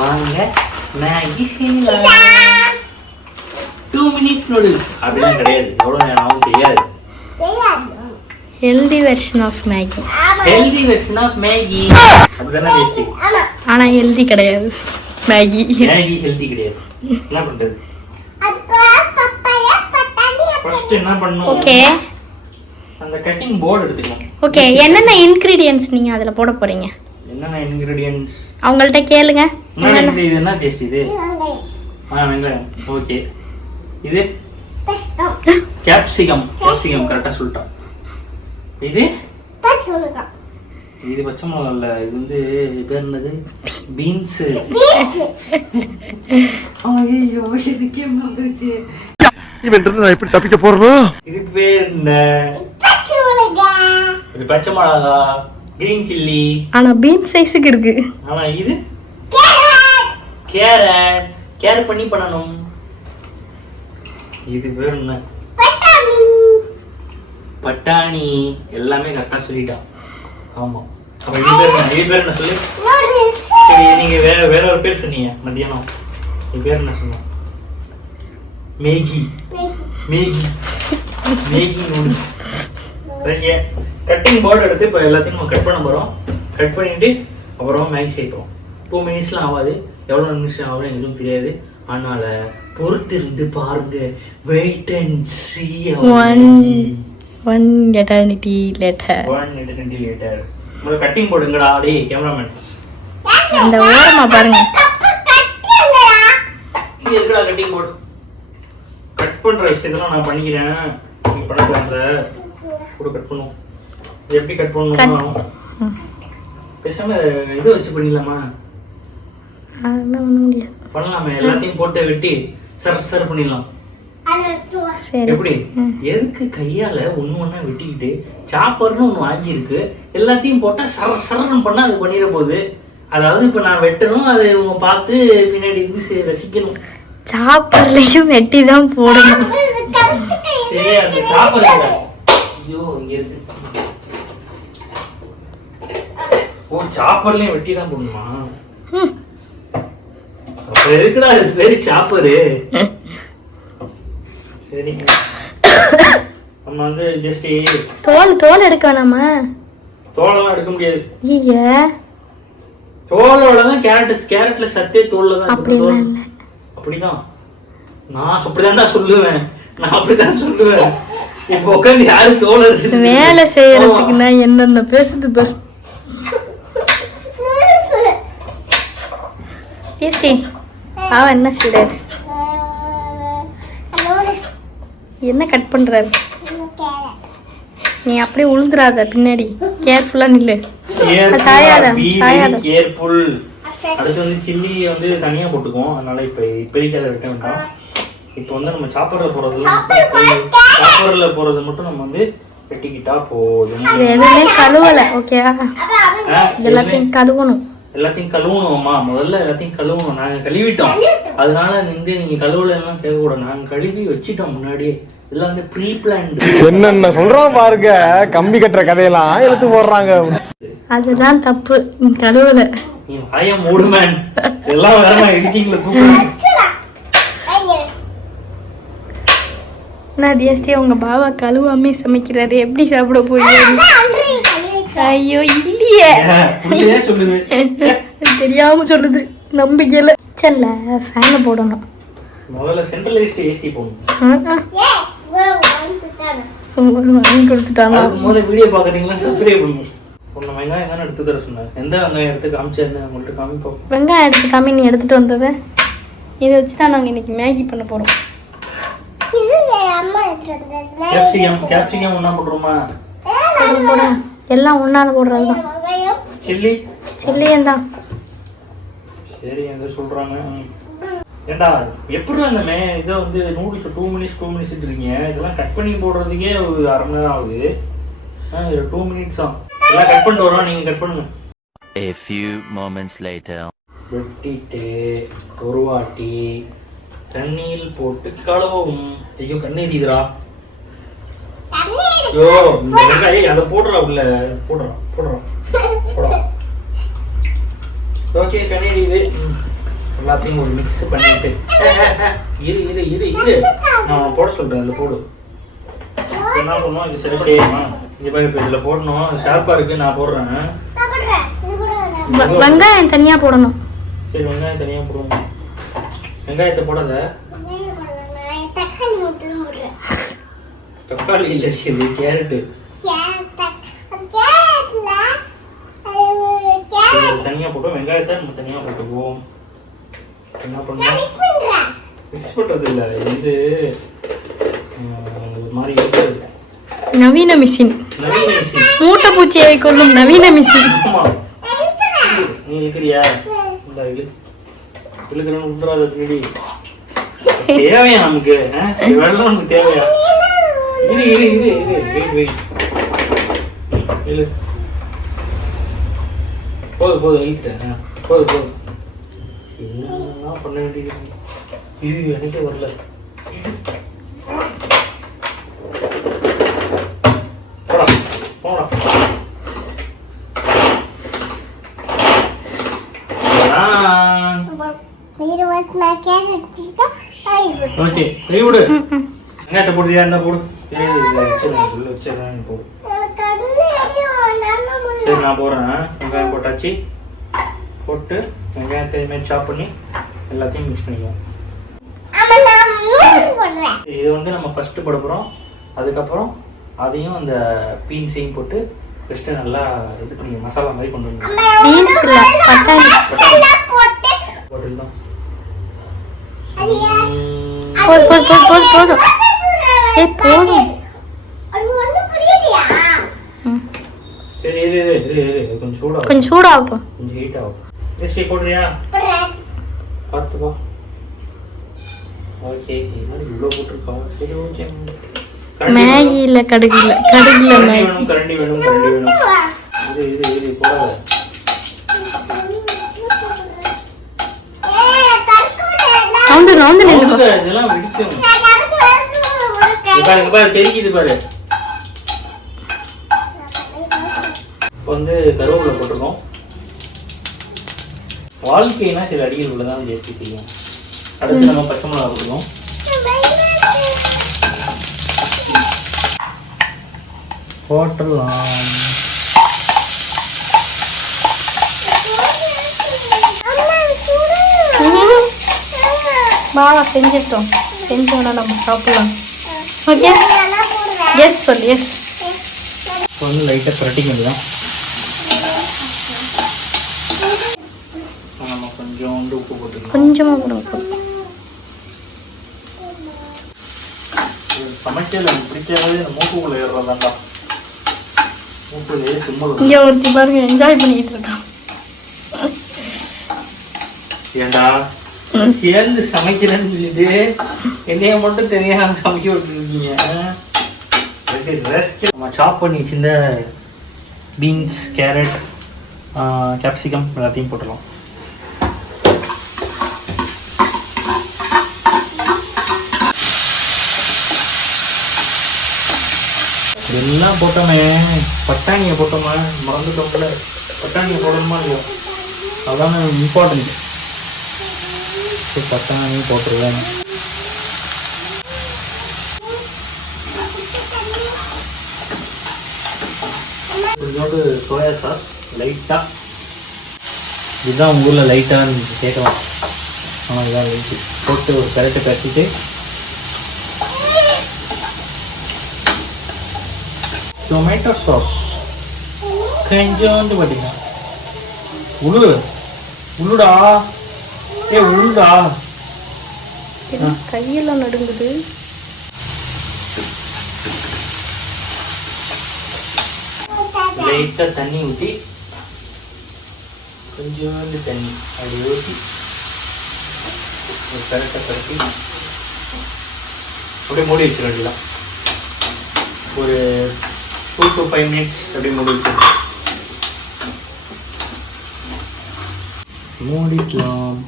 வாங்க மேகி செய்யலாம். 2 minute noodles அப்படிலாம் கிடையாது. எவ்வளோ நேரம் ஆகும் தெரியாது. Healthy version of Maggi. Healthy version of Maggi அப்படிதானே டேஸ்டி. ஆனா ஹெல்தி கிடையாது மேகி. மேகி ஹெல்தி கிடையாது. என்ன பண்றது? ஃபர்ஸ்ட் என்ன பண்ணனும்? ஓகே. அந்த கட்டிங் போர்டு எடுத்துக்கலாம். ஓகே, என்னென்ன இன்கிரிடியன்ட்ஸ் நீங்க அதுல போட போறீங்க? என்னென்ன இன்கிரிடியன்ட்ஸ் அவங்கள்ட்ட கேளுங்க. இது என்ன டேஸ்ட் இது? வெங்காயம். ஓகே. இது கேப்சிகம். கேப்சிகம் கரெக்டா சொல்லிட்டோம். இது இது பச்சை மிளகா இல்ல, இது வந்து பேர் என்னது? பீன்ஸ். ஐயோ எனக்கே மறந்துச்சு. இவன்றது நான் எப்படி தப்பிக்க போறேன்? இது பேர் என்ன? இது பச்சை மிளகா, கிரீன் சில்லி. ஆனா பீன்ஸ் சைஸ்க்கு இருக்கு. ஆனா இது கேரட். கேர் பண்ணி பண்ணணும். இது பேர் என்ன? பட்டாணி. எல்லாமே கரெக்டா சொல்லிட்டான். ஆமா. அப்ப இது பேர் என்ன சொல்லு? சரி, நீங்க வேற ஒரு பேர் சொன்னீங்க மத்தியானம். இது பேர் என்ன சொன்னோம்? மேகி. மேகி. Maggi noodles. சரிங்க. கட்டிங் போர்டு எடுத்து இப்போ எல்லாத்தையும் நம்ம கட் பண்ண போகிறோம். கட் பண்ணிட்டு அப்புறம் மேகி சேர்ப்போம். 2 minutesலாம் ஆகாது. எவ்வளோ நிமிஷம் ஆகும் எங்களுக்கு தெரியாது. அதனால பொறுத்திருந்து பாருங்க. Wait and see. One eternity later. முதல்ல கட்டிங் போடுங்கடா. டேய் கேமராமேன், அந்த ஓரமா பாருங்க. இங்க இருக்கடா கட்டிங் போர்டு. கட் பண்ற விஷயத்தெல்லாம் நான் பண்ணிக்கிறேன். நீ பண்ண கூட கட் பண்ணுவோம். எப்படி கட் பண்ணணும்? பேசாம இது வச்சு பண்ணிடலாமா? அதெல்லாம் ஒண்ணும் முடியாது. பண்ணலாமே. எல்லாத்தையும் போட்டு வெட்டி சர் பண்ணிடலாம். சரி. எப்படி? எதுக்கு கையால ஒண்ணா வெட்டிக்கிட்டு சாப்பர்னு ஒண்ணு வாங்கியிருக்கு, எல்லாத்தையும் போட்டா சரன்னு பண்ணா அது பண்ணிட போகுது. அதாவது இப்ப நான் வெட்டணும், அதை இவங்க பார்த்து பின்னாடி இருந்து ரசிக்கணும். சாப்பர்லயும் வெட்டி தான் போடணும். சரி, அந்த சாப்பர் ஐயோ இங்க இருக்கு. ஓ, சாப்பர்லயும் வெட்டி தான் போடணுமா? அப்ப இருக்குடா இது பேரு சாப்பரு. சரி, நம்ம வந்து ஜஸ்ட் தோல் எடுக்க வேணாமா? தோலெல்லாம் எடுக்க முடியாது. ஐயா, தோலோட தான் கேரட்ல சத்தே தோல்ல தான். அப்படிலாம் இல்ல. அப்படிதான் நான் அப்படிதான் சொல்லுவேன். இப்ப உட்காந்து யாரு தோல் எடுத்து வேலை செய்யறதுக்கு நான் என்னென்ன பேசுது பாரு. டேஸ்டி. அவன் என்ன செய்யறாரு? என்ன கட் பண்றாரு? நீ அப்படியே உளுந்துராத, பின்னாடி கேர்ஃபுல்லா நில்லு. சாயாத. கேர்ஃபுல். அடுத்து வந்து சில்லி வந்து தனியா போட்டுக்குவோம். அதனால இப்போதைக்கு அதை வெட்ட வேண்டாம். இப்போ வந்து நம்ம சாப்பர்ல போறது மட்டும் நம்ம வந்து வெட்டிக்கிட்டா போதும். எதுவுமே கழுவல. ஓகே, எல்லாத்தையும் கழுவணும். எல்லாத்தையும் கழுவணுமா? முதல்ல எல்லாத்தையும் கழுவணும். நாங்க கழுவிட்டோம். அதனால நீங்க கழுவல எல்லாம் கேட்க கூடாது. நாங்க கழுவி வச்சுட்டோம் முன்னாடியே. இதெல்லாம் வந்து ப்ரீ பிளான்ட். என்னென்ன சொல்றோம் பாருங்க. கம்பி கட்டுற கதையெல்லாம் எடுத்து போடுறாங்க. அதுதான் தப்பு. நீ கழுவல. நீ வாய மூடு மேன். எல்லாம் வேற எடிட்டிங்ல தூக்கு. நான் டிஎஸ்டி உங்க பாவா கழுவாமே சமைக்கிறாரு. எப்படி சாப்பிட போறீங்க? ஐயோ இல்லையே, சொல்லுது தெரியாம சொல்லுது. நம்பிக்கையில செல்ல ஃபேனை போடணும். முதல்ல சென்ட்ரலைஸ்ட் ஏசி போடணும். வாங்கி கொடுத்துட்டாங்க. முதல்ல வீடியோ பாக்குறீங்களா? சப்ஸ்கிரைப் பண்ணுங்க. உன்ன வெங்காயம் தானே எடுத்து தர சொன்னேன். எந்த வெங்காயம் எடுத்து காமிச்சேன்னு உங்கள்கிட்ட காமிப்போம். வெங்காயம் எடுத்து காமி. நீ எடுத்துட்டு வந்ததை இதை வச்சு தான் நாங்கள் இன்னைக்கு மேகி பண்ண போறோம். கேப்சிகம் ஒண்ணா போடுறோமா? போடுறோம். எல்லாம் ஒன்னால போடுறதுதான். சில்லியும் தான். சரி, எங்க சொல்றாங்க. ஏண்டா எப்படி அந்த இதை வந்து நூடுல்ஸ் 2 minutes இருக்கீங்க. இதெல்லாம் கட் பண்ணி போடுறதுக்கே ஒரு 1/2 மணி நேரம் ஆகுது. 2 minutes தான். எல்லாம் கட் பண்ணிட்டு வரோம். நீங்க கட் பண்ணுங்க. A few moments later. வெட்டிட்டு ஒரு வாட்டி தண்ணியில் போட்டு கழுவும். ஐயோ கண்ணீர் இதுரா. ஐயோ இந்த வெங்காயம் அதை போடுறா உள்ள. போடுறா. ஓகே, கண்ணீர் இது. எல்லாத்தையும் ஒரு மிக்ஸ் பண்ணிட்டு இரு இரு இரு இரு நான் போட சொல்கிறேன். இதில் போடு. என்ன பண்ணுவோம், இது சரி செய்யுமா? இங்கே பாரு, இப்போ இதில் போடணும். ஷார்ப்பாக இருக்குது, நான் போடுறேன். வெங்காயம் தனியாக போடணும். சரி, வெங்காயம் தனியாக போடுவோம். வெங்காயத்தை போடாத. தக்காளி இல்லை, சரி கேரட்டு தனியாக போட்டோம். வெங்காயத்தை நம்ம தனியாக போட்டுக்குவோம். என்ன பண்ணுவோம், மிக்ஸ் பண்ணுறது இல்லை, இது வந்து ஒரு மாதிரி இருக்கிறது. நவீன மிஷின், நவீன மிஷின், மூட்டை பூச்சியை கொள்ளும் நவீன மிஷின். ஆமாம், நீ இருக்கிறியா? இந்த இழுக்கிறன்னு உந்துராத பிடி. தேவையா நமக்கு? வெள்ளம் நமக்கு தேவையா? இரு இரு இரு இரு வெயிட் வெயிட் இழு. போதும் இழுத்துட்டேன். போதும். என்ன பண்ண வேண்டியது? இது எனக்கே வரல. போடா ஓகே, கை விடு. வெங்காயத்தை போடுறியா? இருந்தா போடு. வச்சிடறேன் போடு. சரி, நான் போடுறேன். வெங்காயம் போட்டாச்சு. போட்டு வெங்காயத்தையுமே சாப் பண்ணி எல்லாத்தையும் மிக்ஸ் பண்ணிக்குவோம். இது வந்து நம்ம ஃபர்ஸ்ட் போட போகிறோம். அதுக்கப்புறம் அதையும் அந்த பீன்ஸையும் போட்டு ஃபர்ஸ்ட் நல்லா இது பண்ணி மசாலா மாதிரி கொண்டு வந்து போட்டுருந்தோம். சரி, கொஞ்சம் சூடாகட்டும். கொஞ்சம் ஹீட் ஆகும். ஜெஸ்டி போடுறியா? பார்த்துப்பா. ஓகே, இவ்வளோ போட்டிருக்கோம். சரி, ஓகே. மேகியில் கடுகுல மேகி. கரண்டி வேணும். இது போடாத. இதெல்லாம் வெடிக்கும். பாரு, தெரிக்குது பாரு. இப்போ வந்து கருவேப்பிலை போட்டிருக்கோம். வாழ்க்கைனா சில அடிகள் உள்ளதான் ஜெஸ்டி செய்யும். அடுத்து நம்ம பச்சை மிளகா போடுவோம். போட்டுடலாம். பாவா செஞ்சிட்டோம். செஞ்சோன்னா நம்ம சாப்பிடலாம். ஓகே, எஸ் சொல்லு. எஸ். இப்போ வந்து லைட்டாக புரட்டிக்கிறது தான். நம்ம கொஞ்சோண்டு உப்பு போட்டுக்கலாம். கொஞ்சமாக கூட உப்பு. சமைக்கல எனக்கு பிடிக்காதே இந்த மூக்குக்குள்ள ஏறுறதாண்டா. மூக்குள்ள ஏறி தும்மல். இங்கே ஒருத்தி பாருங்க, என்ஜாய் பண்ணிக்கிட்டு இருக்கான். ஏண்டா சேர்ந்து சமைக்கிறேன்னு சொல்லிட்டு என்னைய மட்டும் தெரியாம சமைக்க விட்டுருக்கீங்க. நம்ம சாப் பண்ணி வச்சிருந்த பீன்ஸ், கேரட், கேப்சிகம் எல்லாத்தையும் போட்டுடலாம். எல்லாம் போட்டோமே. பட்டாணியை போட்டோமா? மறந்துட்டோம்ல. பட்டாணியை போடணுமா இல்லையா? அதான இம்பார்ட்டன்ட். பட்டாணி போட்டுருவேன். கொஞ்சோண்டு சோயா சாஸ் லைட்டாக. இதுதான் உங்கள் ஊரில் லைட்டாக கேட்கலாம். ஆனால் இதான் லைட்டு போட்டு ஒரு கரெக்டை கட்டிட்டு டொமேட்டோ சாஸ் கொஞ்சோண்டு பார்த்தீங்கன்னா உள்ளுடா. உள்ளுடா. கையெல்லாம் நடுங்குது. லைட்டாக தண்ணி ஊற்றி கொஞ்சோண்டு தண்ணி அப்படி ஊற்றி கரெக்டாக கட்டி அப்படியே மூடி வச்சிட வேண்டியதான். ஒரு 2 to 5 minutes அப்படியே மூடிக்கலாம்.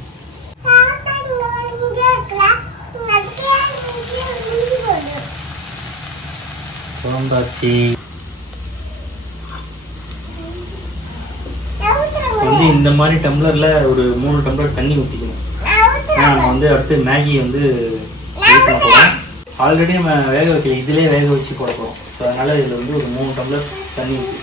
குழம்பாச்சு. வந்து இந்த மாதிரி டம்ளரில் ஒரு 3 டம்ளர் தண்ணி ஊற்றிக்கணும். நம்ம வந்து அடுத்து மேகி வந்து ரெடி பண்ண போகிறோம். ஆல்ரெடி நம்ம வேக வைக்கல, இதிலே வேக வச்சு போட போகிறோம். ஸோ அதனால் இதில் வந்து ஒரு 3 டம்ளர் தண்ணி ஊற்றி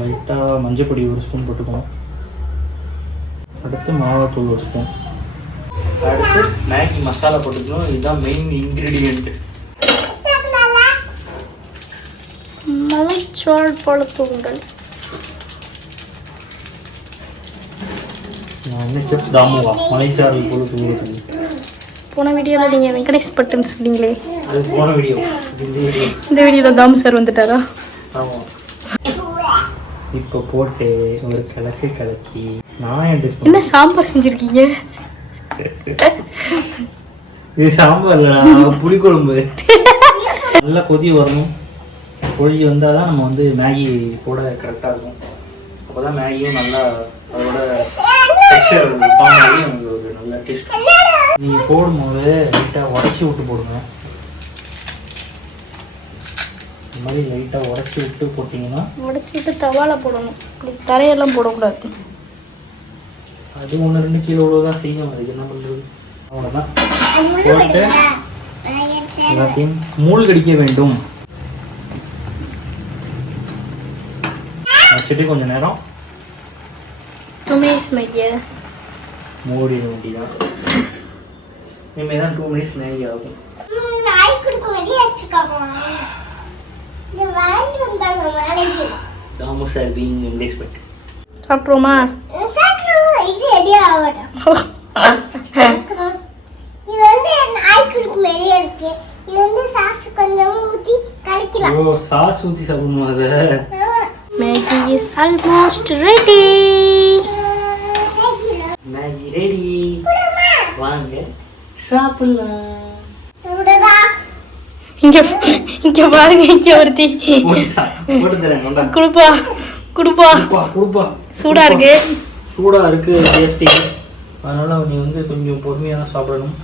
லைட்டாக மஞ்சப்பொடி ஒரு ஸ்பூன் போட்டுக்கணும். அடுத்து மிளகாத்தூள் ஒரு ஸ்பூன். அடுத்து மேகி மசாலா போட்டுக்கணும். இதுதான் மெயின் இன்க்ரீடியன்ட். மலைச்சாள் பழத்தூங்கள். நான் என்ன செஃப் தாமுவா மலைச்சாறு போல தூங்குறது. போன வீடியோவில் நீங்கள் வெங்கடேஷ் பட்டுன்னு சொன்னீங்களே, அது போன வீடியோ. இந்த வீடியோவில் தாமு சார் வந்துட்டாரா? ஆமாம். இப்போ போட்டு ஒரு கலக்கி நான் என் டேஸ்ட் என்ன சாம்பார் செஞ்சுருக்கீங்க? இது சாம்பார் புளிக்குழம்பு. நல்லா கொதி வரணும். கொதி வந்தால் தான் நம்ம வந்து மேகி போட கரெக்டாக இருக்கும். அப்போ தான் மேகியும் நல்லா அதோட டெக்ஸ்சர் ஃபார்ம் ஆகி நமக்கு ஒரு நல்ல டேஸ்ட். நீங்கள் போடும்போது லைட்டாக உடச்சி விட்டு போடுங்க. இந்த மாதிரி லைட்டாக உடச்சி விட்டு போட்டிங்கன்னா, உடச்சி விட்டு தவால போடணும், இப்படி தரையெல்லாம் போடக்கூடாது. அது 1-2 கிலோ தான் செய்யும். அதுக்கு என்ன பண்ணுறது? அவ்வளோதான். போட்டு எல்லாத்தையும் மூழ்கடிக்க வேண்டும். வச்சுட்டு கொஞ்சம் நேரம் 2 minutes மேகியா மூடிட வேண்டியதான். இனிமேல் தான் 2 minutes மேகி ஆகும். தாமு சார் பீங் இங்கிலீஷ் பட் சாப்பிட்ருவோமா? ஓ, சாஸ் ஊற்றி சாப்பிடணும். அதை Maggi is almost ready. Maggi ready. வாங்க சாப்பிடலாம். இங்க பாருங்க, இங்க ஒருத்தி போட்டு தரேன். குடுப்பா. சூடா இருக்கு டேஸ்டி. அதனால நீ வந்து கொஞ்சம் பொறுமையாக தான் சாப்பிடணும்.